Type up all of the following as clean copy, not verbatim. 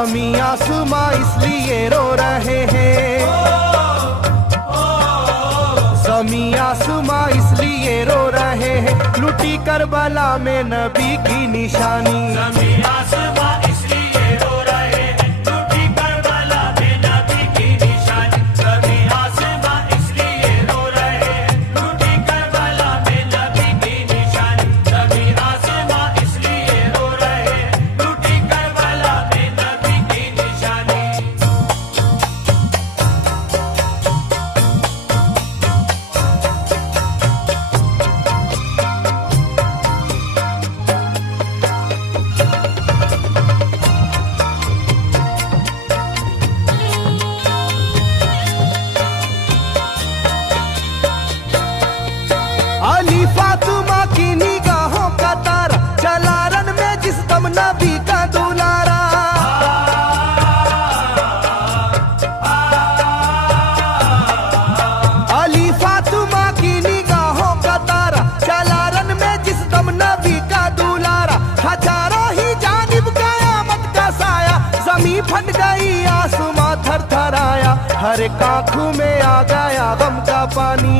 ज़मीं आसमां इसलिए रो रहे हैं, ज़मीं आसमां इसलिए रो रहे हैं, लुटी करबला में नबी की निशानी। ज़मीं आसमां इसलिए रो रहे हैं, लुटी करबला में नबी की निशानी। ज़मीं आसमां इसलिए रो रहे हैं, लुटी करबला में नबी की निशानी। ज़मीं आसमां इसलिए रो रहे हैं, लुटी करबला में नबी की निशानी। अली फातिमा की निगाहों का तारा, चला रन में जिस दम नबी का दुलारा। अली फातिमा की निगाहों का तारा, चला रन में जिस दम नबी का दुलारा। हजारों ही जानिब कयामत का साया, जमीन फट गई आसमां थर थर आया। हर एक आंखों में आ गया गम का पानी,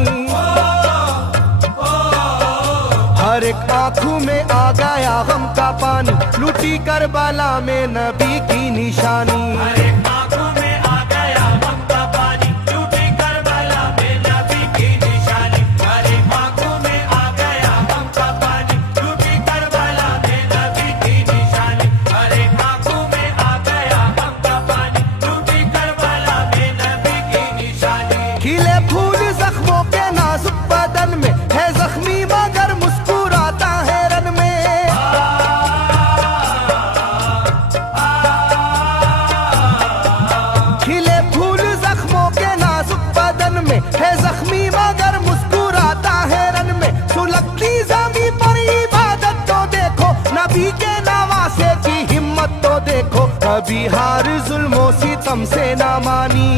हर एक आंखों में आ गया गम का पानी, लुटी करबला में नबी की निशानी। हर एक आंखों में आ गया गम का पानी, लुटी करबला में नबी की निशानी। हर एक आंखों में आ गया गम का पानी, लुटी करबला में नबी की निशानी। हर एक आंखों में आ गया गम का पानी, लुटी करबला में नबी की निशानी। खिले फूल जख्मों के नाजुक बदन में है जख्मी मगर मुस्कुराता है रन में। खिले फूल जख्मों के नाजुक बदन में है जख्मी मगर मुस्कुराता है रन में। सुलगती ज़मीं पर इबादत तो देखो, नबी के नवासे की हिम्मत तो देखो। कभी हार जुल्मों सितम से ना मानी,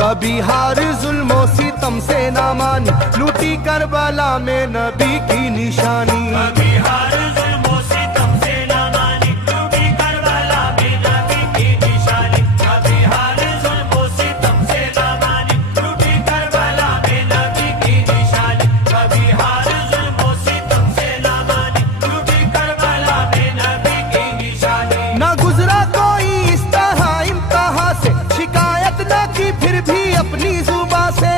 कभी हार जुल्मों सितम से ना मानी, लुटी करबला में नबी की निशानी। कभी हार जुल्मों सितम से ना मानी, लुटी करबला में नबी की निशानी। कभी हार जुल्मों सितम से ना मानी, लुटी करबला में नबी की निशानी। कभी हार जुल्मों सितम से ना मानी, लुटी करबला में नबी की निशानी। ना गुजरा कोई इस तरह इम्तिहान से, शिकायत न की फिर भी अपनी जुबां से।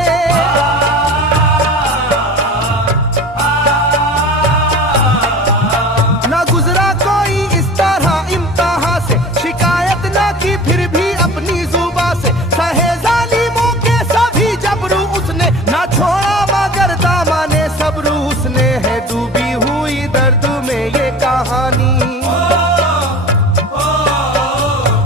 ना गुजरा कोई इस तरह इम्तिहान से, शिकायत न की फिर भी अपनी जुबां से। सहे जालिमों के सभी जबरू उसने, ना छोड़ा मगर दामने सब्र उसने। है डूबी हुई दर्द में ये कहानी,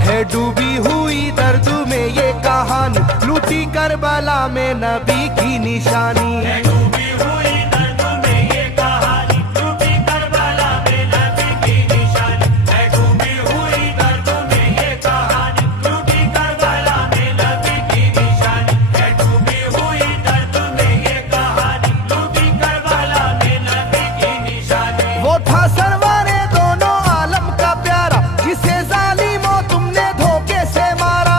है डूबी हुई दर्द में ये कहानी, लुटी करबला में नबी की निशानी। है डूबी हुई दर्द में ये कहानी, लुटी करबला में नबी की निशानी। है डूबी हुई दर्द में ये कहानी, लुटी करबला में नबी की निशानी। है डूबी हुई दर्द में ये कहानी, लुटी करबला में नबी की निशानी। वो था सरवारे दोनों आलम का प्यारा, जिसे जालिमों तुमने धोखे से मारा।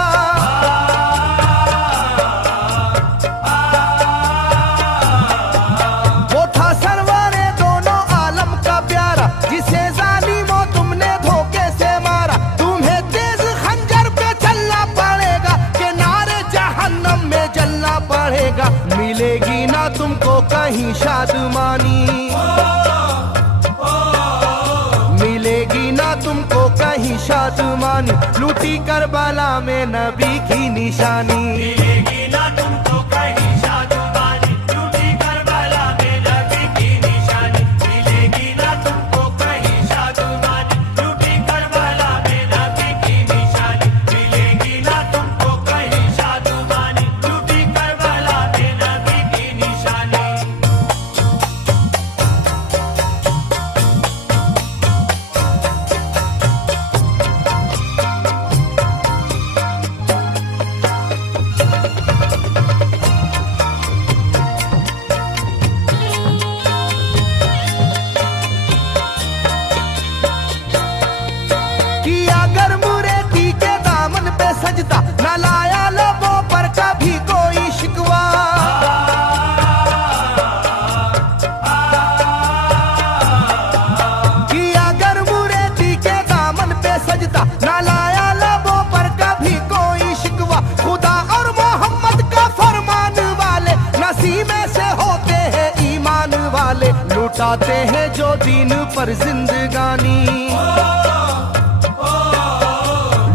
वो था सरवारे दोनों आलम का प्यारा, जिसे जालिमों तुमने धोखे से मारा। तुम्हें तेज खंजर पे चलना पड़ेगा, कि नारे जहन्नम में जलना पड़ेगा। मिलेगी ना तुमको कहीं शादमानी, मिलेगी ना तुमको कहीं शादमानी, लुटी करबला में नबी की निशानी। मिलेगी ना तुमको कहीं शादमानी, लुटी करबला में नबी की निशानी। मिलेगी ना तुमको कहीं शादमानी, लुटी करबला में नबी की निशानी। मिलेगी ना तुमको कहीं शादमानी, लुटी करबला में नबी की निशानी। लुटाते हैं जो दीन पर जिंदगानी,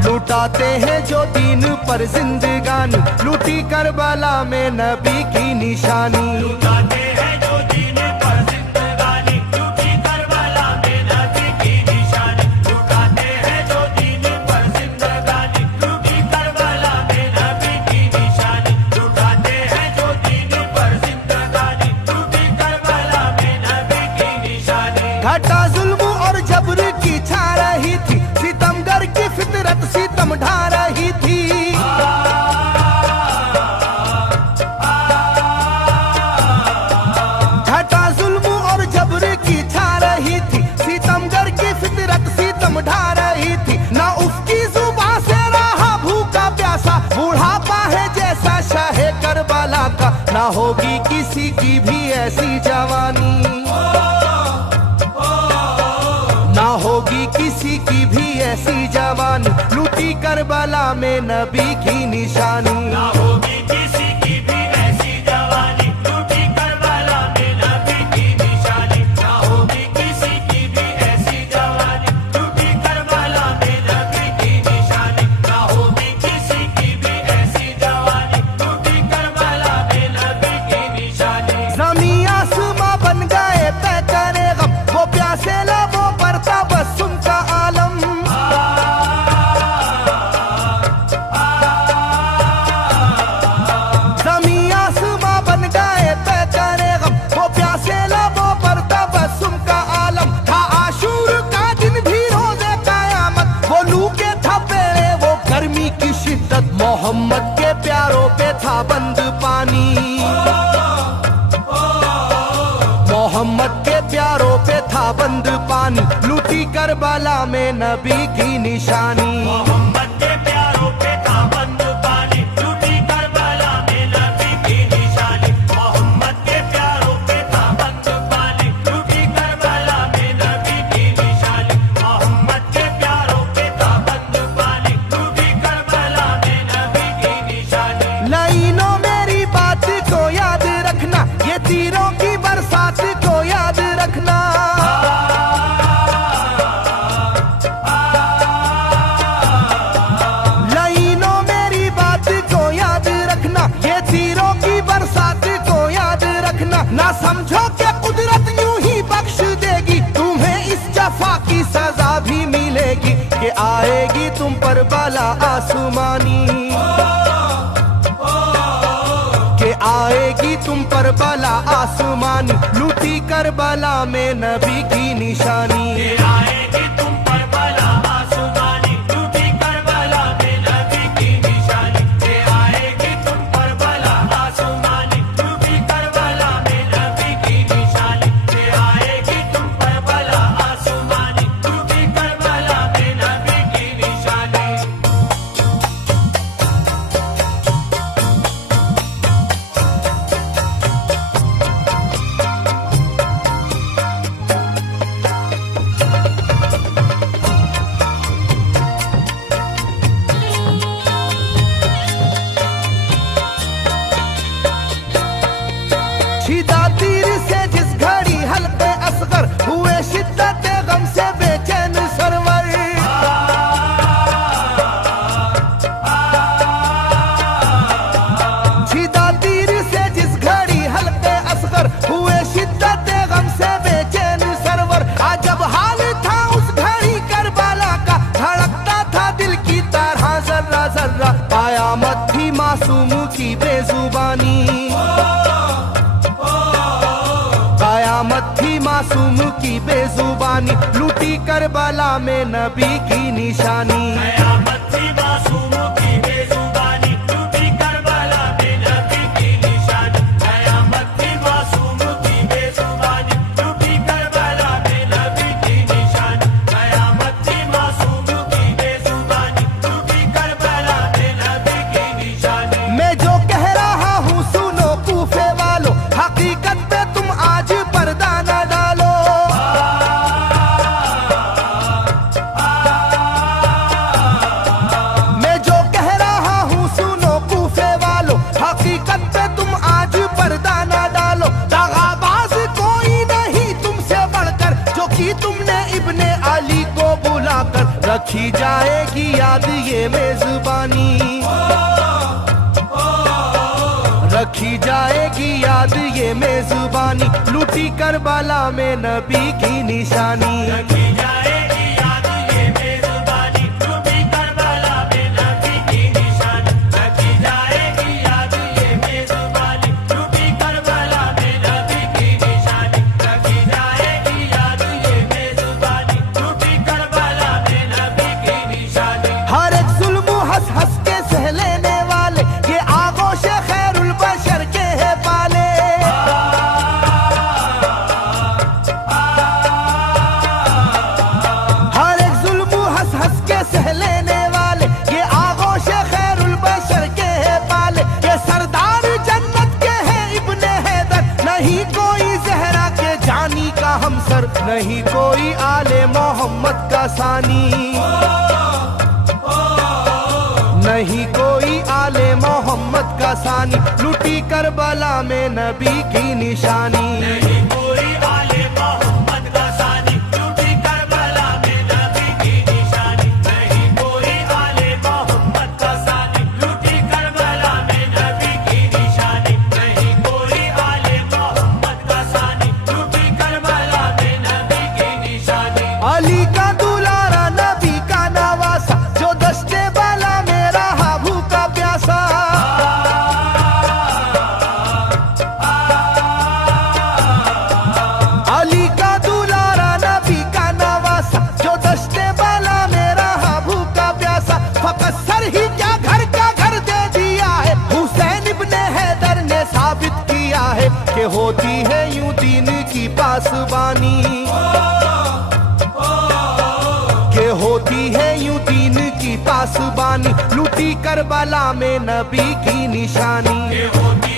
लुटाते हैं जो दीन पर जिंदगानी, लूटी करबला में नबी की निशानी। लुटाते हैं जो दीन पर जिंदगानी, लूटी करबला में नबी की निशानी। लुटाते हैं जो दीन पर जिंदगानी, लूटी करबला में नबी की निशानी। लुटाते हैं जो दीन पर जिंदगानी, लूटी करबला में नबी की निशानी। घटा जुल्म और जबर की छा रही थी, सितमगर की फितरत सितम ढा रही थी। घटा जुल्म और जबर की छा रही थी, सितमगर की फितरत सितम ढा रही थी। ना उसकी जुबां से रहा भूखा प्यासा, बुढ़ापा है जैसा शाहे करबला का, ना होगी किसी की भी ऐसी जवानी, ना होगी किसी की भी ऐसी जवानी, लूटी करबला में नबी की निशानी। ना होगी किसी की भी ऐसी जवानी, लूटी करबला में नबी की निशानी। ना होगी किसी की भी ऐसी जवानी, लूटी करबला में नबी की निशानी। ना होगी किसी की भी ऐसी जवानी, लूटी करबला में नबी की निशानी। ज़मीं आसमां बन गए तय करे गम, वो प्यासे लबों पर तबस्सुम का आलम। ज़मीं आसमां बन गए तय करे गम, वो प्यासे लबों पर तबस्सुम का आलम। था आशूर का दिन भी रोज़े क़यामत, वो लू के थपेड़े वो गर्मी की शिद्दत, मोहम्मद के प्यारों पे था बंद पानी, मोहम्मद के प्यारों पे था बंद पानी, लूटी करबला में नबी की निशानी। मोहम्मद के प्यारों पे था बंद पानी, लूटी करबला में नबी की निशानी। मोहम्मद के प्यारों पे था बंद पानी, लूटी करबला में नबी की निशानी। मोहम्मद के प्यारों पे था बंद पानी, लूटी करबला में नबी की निशानी। लाइनों मेरी बात को याद रखना, ये तीरों की बरसात को याद रखना। लाइनों मेरी बात को याद रखना, ये तीरों की बरसात को याद रखना। ना समझो कि कुदरत यूं ही बख्श देगी, तुम्हें इस जफा की सजा भी मिलेगी, कि आएगी तुम पर बला आसमानी, के आएगी तुम पर बला आसमानी, लूटी करबला में नबी की निशानी। ये आएगी तुम पर बला आसमानी, लूटी करबला में नबी की निशानी। ये आएगी तुम पर बला आसमानी, लूटी करबला में नबी की निशानी। ये आएगी तुम पर बला आसमानी, लूटी करबला में नबी की निशानी। छिदा तीर से जिस घड़ी हल्के असगर हुए, शिद्दत गम से बेचैन सरवर। छिदा तीर से जिस घड़ी हल्के असगर हुए, शिद्दत गम से बेचैन सरवर। अजब हाल था उस घड़ी करबला का, धड़कता था दिल की तरह जर्रा जर्रा। कयामत थी मासूम की बेजुबानी, कयामत थी मासूम की बेजुबानी, लूटी करबला में नबी की निशानी। कयामत थी मासूम की बेजुबानी, लूटी करबला में नबी की निशानी। कयामत थी मासूम की बेजुबानी, लूटी करबला में नबी की निशानी। कयामत थी मासूम की बेजुबानी, लूटी करबला में नबी की निशानी। मैं जो कह रहा हूँ सुनो कूफे वालों, हकीकत पे तुम आज पर्दा न डालो। मैं जो कह रखी जाएगी याद ये मेजबानी, रखी जाएगी याद ये मेजबानी, लूटी करबला में नबी की निशानी। रखी जाएगी याद ये मेजबानी, लूटी करबला में नबी की निशानी। रखी जाएगी याद ये मेजबानी, लूटी करबला में नबी की निशानी। रखी जाएगी याद ये मेजबानी, लूटी करबला में नबी की निशानी। हर एक जुल्म हंस हंस के सह लेने वाले ये आगोश खैरुल बशर के है पाले। हर एक जुल्म हंस हंस के सह लेने वाले ये आगोश खैरुल बशर के है पाले। ये सरदार जन्नत के है इब्ने हैदर, नहीं कोई जहरा के जानी का हमसर, नहीं कोई आले मोहम्मद का सानी, नहीं कोई आले मोहम्मद का सानी, लूटी करबला में नबी की निशानी। नहीं कोई आले मोहम्मद का सानी, लूटी करबला में नबी की निशानी। नहीं कोई आले मोहम्मद का सानी, लूटी करबला में नबी की निशानी। नहीं कोई आले मोहम्मद का सानी, लूटी करबला में नबी की निशानी। अली का दुलारा नबी का नवासा, जो दस्ते बाला में रहा भूखा प्यासा। अली का दुलारा नबी का नवासा, जो दस्ते बाला में रहा भूखा प्यासा। फकत सर ही क्या घर का घर दे दिया है, हुसैन इब्ने हैदर ने साबित किया है कि होती है यूं दीन की पासबानी, के होती है यूं दीन की पासबानी, लूटी करबला में नबी की निशानी। ये होती